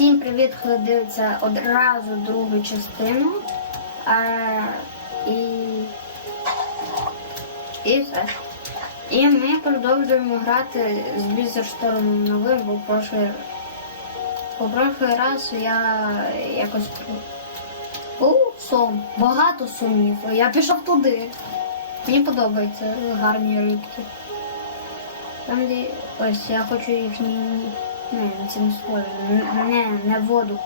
Всім привіт, хто дивиться одразу другу частину. А, і, і все. І ми продовжуємо грати з Blizzard новим, бо прошлий, по прошлий раз я якось О, сом. Багато сумів. Я пішов туди. Мені подобається гарні рибки. Там де ось я хочу їхні. Не, це не. Не, не воду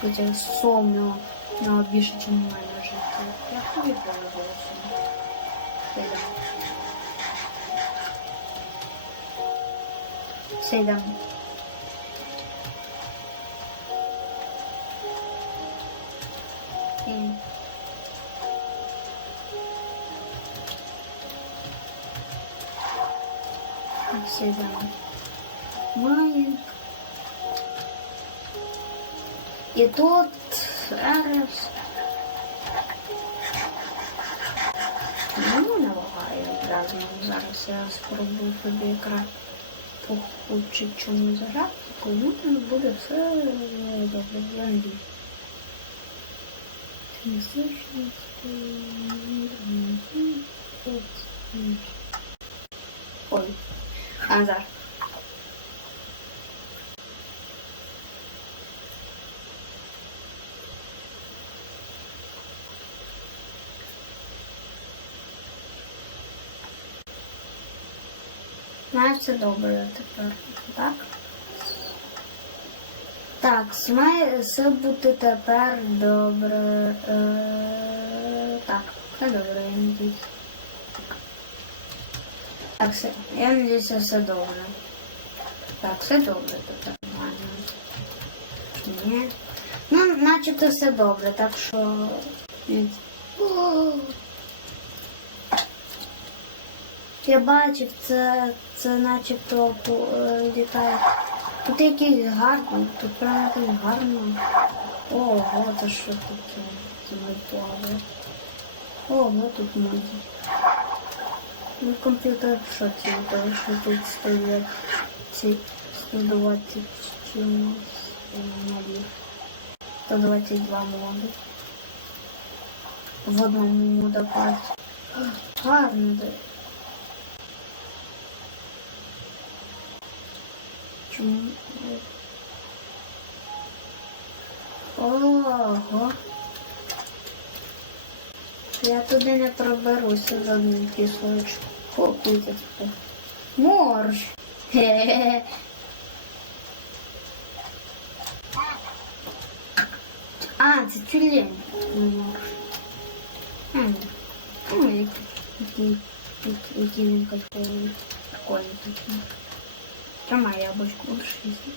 хочу Це сом на, більше, ніж в мене жити. Я тобі подобається. Все йдемо. І... Все Майнинг. І тут зараз. Ну, не лагаю одразу. Зараз я спробую собі якраз похуче чому заграти, коли буде все добре, я надіюсь. Не слышно, Ой, а зараз. Має все добре тепер, так? Так, має все бути тепер добре. Е, так, все добре, я надіюсь. Так, все, я надіюся, все добре. Так, все добре тепер. Ні. Ну, начебто все добре, так що. Я бачив, це, це начебто е, літає. Тут якийсь гарний, тут прям якийсь гарний. Ого, це що таке? Це мої плаває. Ого, тут моді. Ну, комп'ютер в шоці, того, що тут стоять ці 120 чимось модів. 122 моди. В одному модопаді. Гарно, Чому? Ого. Я туди не проберуся з одним кислочком. Хопіться тепер. Морж. Хе-хе. А, це тюлень. Морж. Ну, який, він. Прикольний такий. Тримай яблочко, їсти.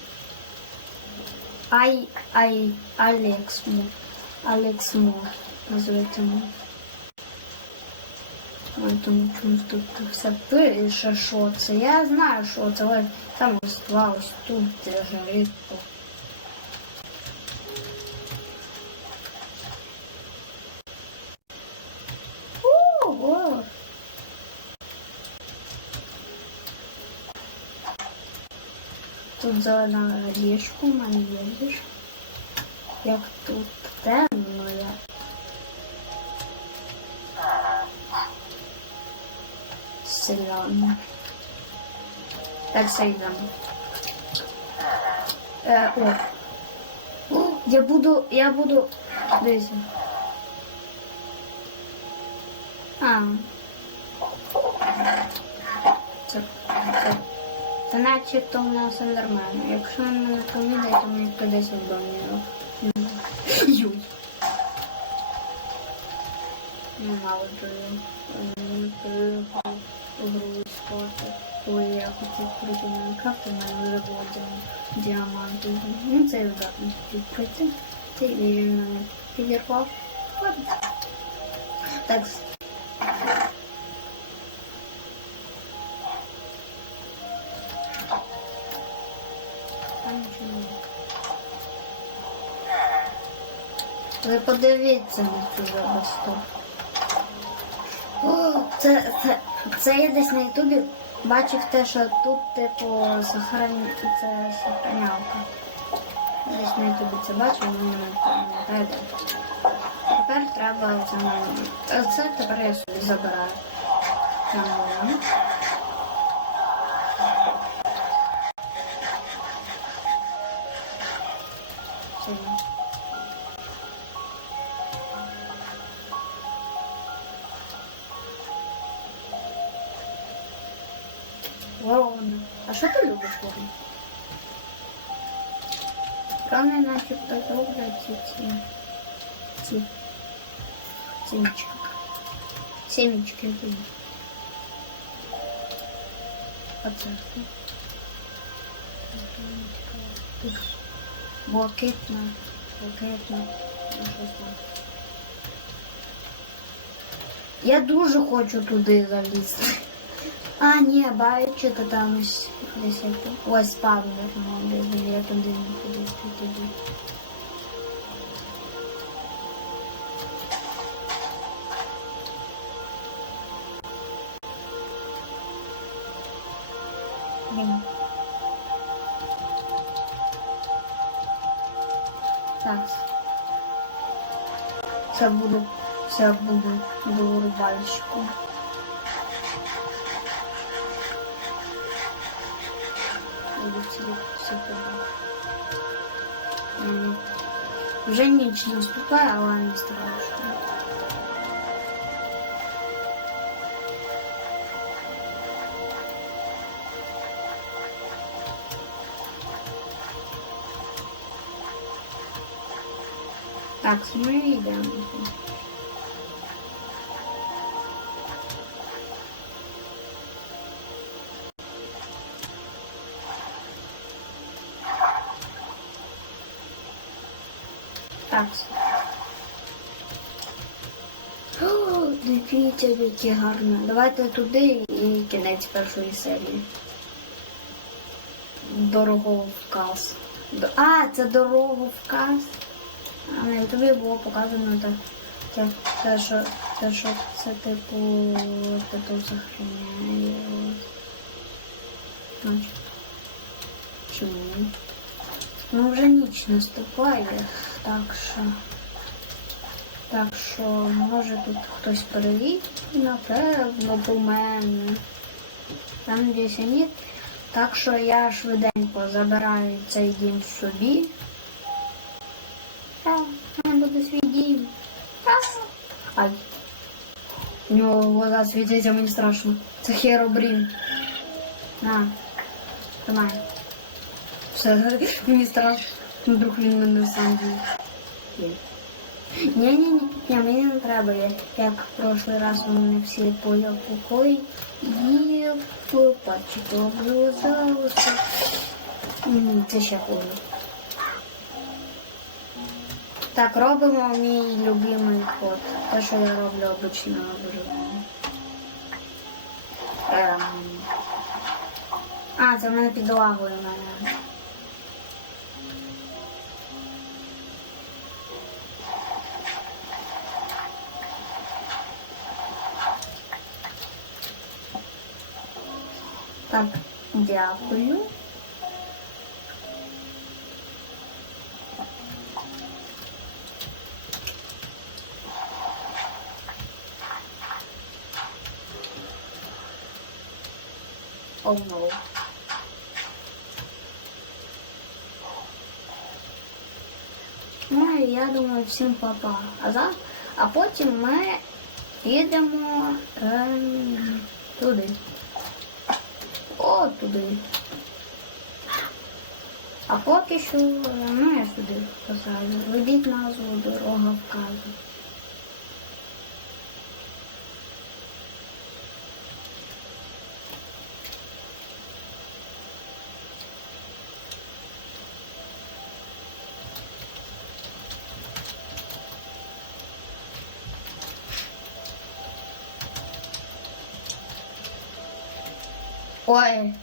Ай, ай, Алекс Мо. Алекс Мо. Називається Мо. Поэтому тому чомусь тут все пише, що. Я знаю, що це. Ось там ось тут держи рибку. Тут зелена ліжку, у мене є ліжко. Як тут темно я. Селяно. Так сейдемо. Е, о. О, Я буду, я буду. Дивіться. А. Це, це. Та начебто в нас все нормально. Якщо він мене помідає, то мені 50 доларів. Юй. Ненавиджу його. гру спати. Коли я хотів пройти Майнкрафт, у мене вже було діаманти. Ну це і вдатно хотів пройти. Цей він мене підірвав. Ладно. Так, Ви подивіться на цю забасту. О, це, це, це я десь на ютубі бачив те, що тут, типу, сохран... це сохранялка. Десь на ютубі це бачив, але не пам'ятаю. Тепер треба це нам. Це тепер я собі забираю. Ворона. А що ти любиш ворон? Вони начебто люблять ці ці. Ці. Сімечки. Сімечки люблять. Оце. Тут. Блакитна. Блакитна. Ну, щось там. Я дуже хочу туди залізти. А, ні, бачите, там ось десь як тут. Ось спавнер, ну, де я туди не ходив туди. Блін. Так. Це буду, це буду до рибальщиком. Туди. Вже ніч наступає, але не. Так, ми йдемо. Так. О, дивіться, яке гарне. Давайте туди і кінець першої серії. Дороговказ. До- А, це дороговказ. А на ютубі було показано те, те, те, що, те, що це типу тут захороняє. Чому? Ну вже ніч наступає, так що. Так що може тут хтось перевів, напевно, до мене. Надіюся, ні. Так що я швиденько забираю цей дім собі. А, у мене буде свій дім. Ай. У нього глаза світяться, мені страшно. Це Херобрін. На, тримай. Все, мені страшно. Вдруг він мене сам б'є. Ні, ні, ні, ні, мені не треба. Я, як в прошлий раз у мене всі поля покої і пальчики облизалися. Це ще хуже. Так, робимо мій любимий ход. Те, що я роблю обично на виживанні. Ем. А, це в мене підлагує мене. Так, дякую. Oh. Ну я думаю, всім папа. А, за... а потім ми їдемо ем, туди. О, туди. А поки що, ну я сюди поставлю. ведіть назву дорога вказу. Ой.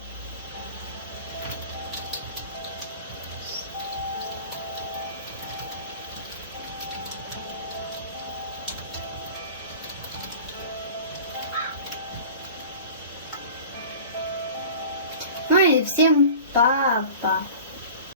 Ну і всім па-па.